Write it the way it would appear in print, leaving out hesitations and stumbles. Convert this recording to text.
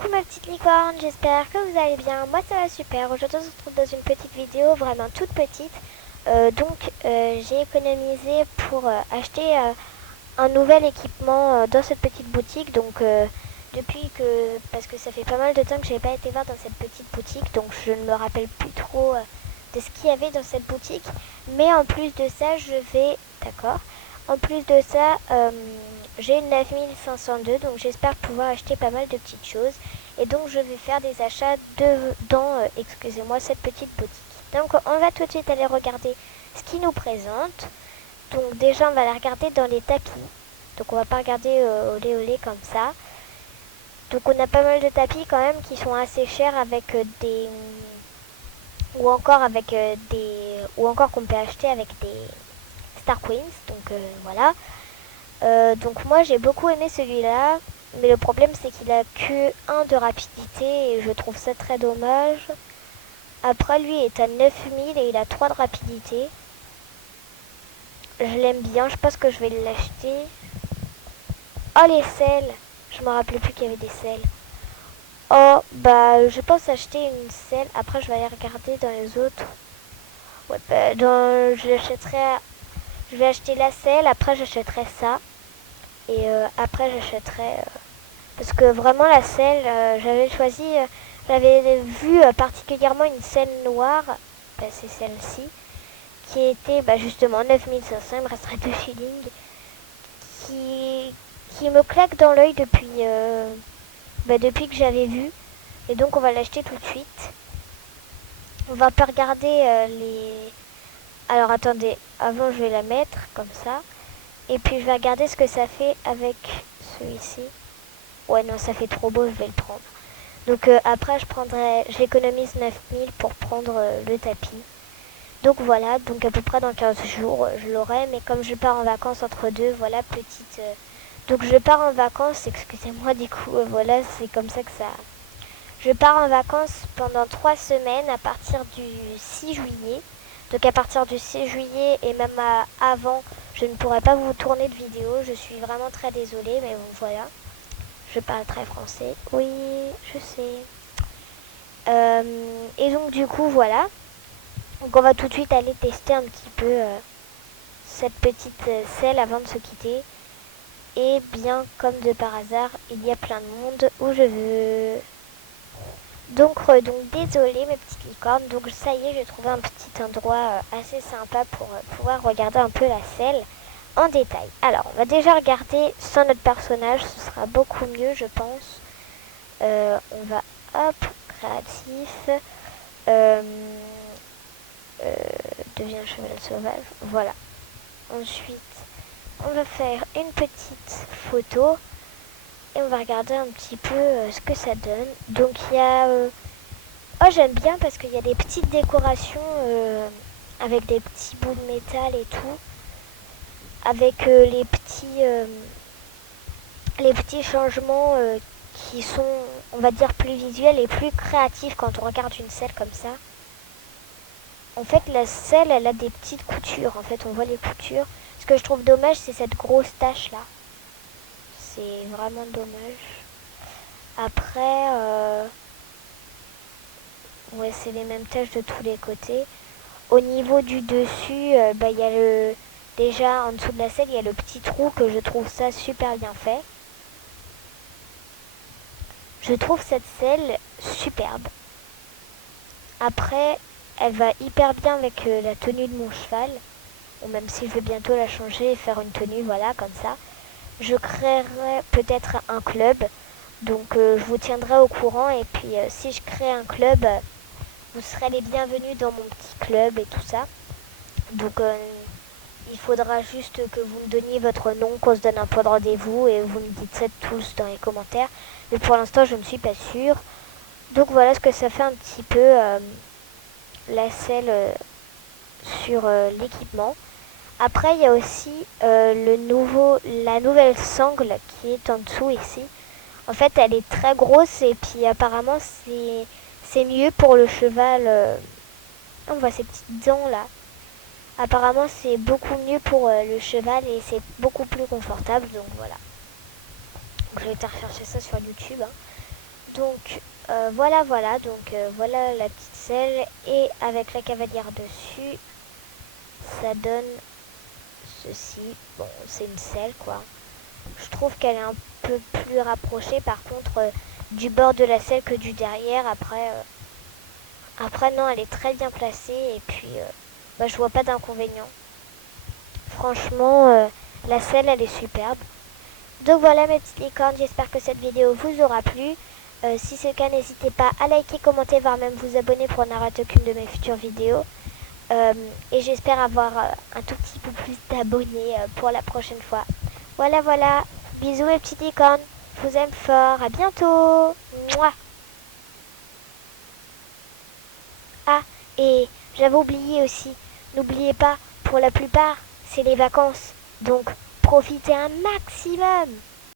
Coucou ma petite licorne, j'espère que vous allez bien. Moi ça va super. Aujourd'hui on se retrouve dans une petite vidéo vraiment toute petite. J'ai économisé pour acheter un nouvel équipement dans cette petite boutique. Parce que ça fait pas mal de temps que je n'ai pas été voir dans cette petite boutique, donc je ne me rappelle plus trop de ce qu'il y avait dans cette boutique. Mais en plus de ça, d'accord. En plus de ça, j'ai une 9502, donc j'espère pouvoir acheter pas mal de petites choses. Et donc je vais faire des achats excusez-moi, cette petite boutique. Donc on va tout de suite aller regarder ce qu'ils nous présente. Donc déjà on va aller regarder dans les tapis. Donc on va pas regarder olé olé comme ça. Donc on a pas mal de tapis quand même qui sont assez chers avec des... Ou encore qu'on peut acheter avec des Star Queens. Donc voilà. Donc moi j'ai beaucoup aimé celui-là. Mais le problème c'est qu'il a que 1 de rapidité et je trouve ça très dommage. Après lui est à 9000 et il a 3 de rapidité. Je l'aime bien, je pense que je vais l'acheter. Oh les selles, je me rappelais plus qu'il y avait des selles. Oh bah je pense acheter une selle, après je vais aller regarder dans les autres. Ouais bah je vais acheter la selle, après j'achèterai ça. Et après j'achèterai... parce que vraiment la selle, j'avais vu particulièrement une selle noire, bah, c'est celle-ci, qui était justement 9500, il me resterait 2 shillings, qui me claque dans l'œil depuis que j'avais vu. Et donc on va l'acheter tout de suite. On va pas regarder les... Alors attendez, avant je vais la mettre comme ça. Et puis je vais regarder ce que ça fait avec celui-ci. Ouais non, ça fait trop beau, je vais le prendre. Donc après j'économise 9000 pour prendre le tapis. Donc voilà, donc à peu près dans 15 jours je l'aurai. Mais comme je pars en vacances entre deux, voilà petite... Donc je pars en vacances, excusez-moi du coup, voilà c'est comme ça que ça... Je pars en vacances pendant 3 semaines à partir du 6 juillet. Donc à partir du 6 juillet et même avant, je ne pourrai pas vous tourner de vidéo. Je suis vraiment très désolée, mais bon, voilà. Je parle très français. Oui, je sais. Et donc du coup, voilà. Donc on va tout de suite aller tester un petit peu cette petite selle avant de se quitter. Et bien comme de par hasard, il y a plein de monde où je veux... Donc désolé mes petites licornes, donc ça y est, j'ai trouvé un petit endroit assez sympa pour pouvoir regarder un peu la selle en détail. Alors, on va déjà regarder sans notre personnage, ce sera beaucoup mieux, je pense. On va, hop, créatif, euh, devient cheval sauvage, voilà. Ensuite, on va faire une petite photo et on va regarder un petit peu ce que ça donne. Donc il y a... oh j'aime bien parce qu'il y a des petites décorations avec des petits bouts de métal et tout. Avec les petits changements qui sont, on va dire, plus visuels et plus créatifs quand on regarde une selle comme ça. En fait la selle elle a des petites coutures, en fait on voit les coutures. Ce que je trouve dommage c'est cette grosse tache là. C'est vraiment dommage. Après, ouais, c'est les mêmes taches de tous les côtés. Au niveau du dessus, il y a le... Déjà, en dessous de la selle, il y a le petit trou que je trouve ça super bien fait. Je trouve cette selle superbe. Après, elle va hyper bien avec la tenue de mon cheval. Ou même si je vais bientôt la changer et faire une tenue, voilà, comme ça. Je créerai peut-être un club. Donc je vous tiendrai au courant et puis si je crée un club, vous serez les bienvenus dans mon petit club et tout ça. Donc il faudra juste que vous me donniez votre nom, qu'on se donne un point de rendez-vous et vous me dites ça tous dans les commentaires. Mais pour l'instant je ne suis pas sûre. Donc voilà ce que ça fait un petit peu la selle sur l'équipement. Après il y a aussi la nouvelle sangle qui est en dessous ici. En fait, elle est très grosse et puis apparemment, c'est mieux pour le cheval. On voit ces petites dents là. Apparemment, c'est beaucoup mieux pour le cheval et c'est beaucoup plus confortable. Donc voilà. Donc, je vais te rechercher ça sur YouTube. Hein. Donc voilà, voilà la petite selle et avec la cavalière dessus, ça donne ceci. Bon, c'est une selle quoi. Je trouve qu'elle est un peu plus rapprochée par contre du bord de la selle que du derrière. Après non, elle est très bien placée et puis bah, je vois pas d'inconvénient. Franchement, la selle elle est superbe. Donc voilà mes petites licornes, j'espère que cette vidéo vous aura plu. Si c'est le cas, n'hésitez pas à liker, commenter, voire même vous abonner pour ne rater aucune de mes futures vidéos. Et j'espère avoir un tout petit peu plus d'abonnés pour la prochaine fois. Voilà, voilà. Bisous mes petites licornes. Je vous aime fort. À bientôt. Mouah. Ah, et j'avais oublié aussi. N'oubliez pas, pour la plupart, c'est les vacances. Donc, profitez un maximum.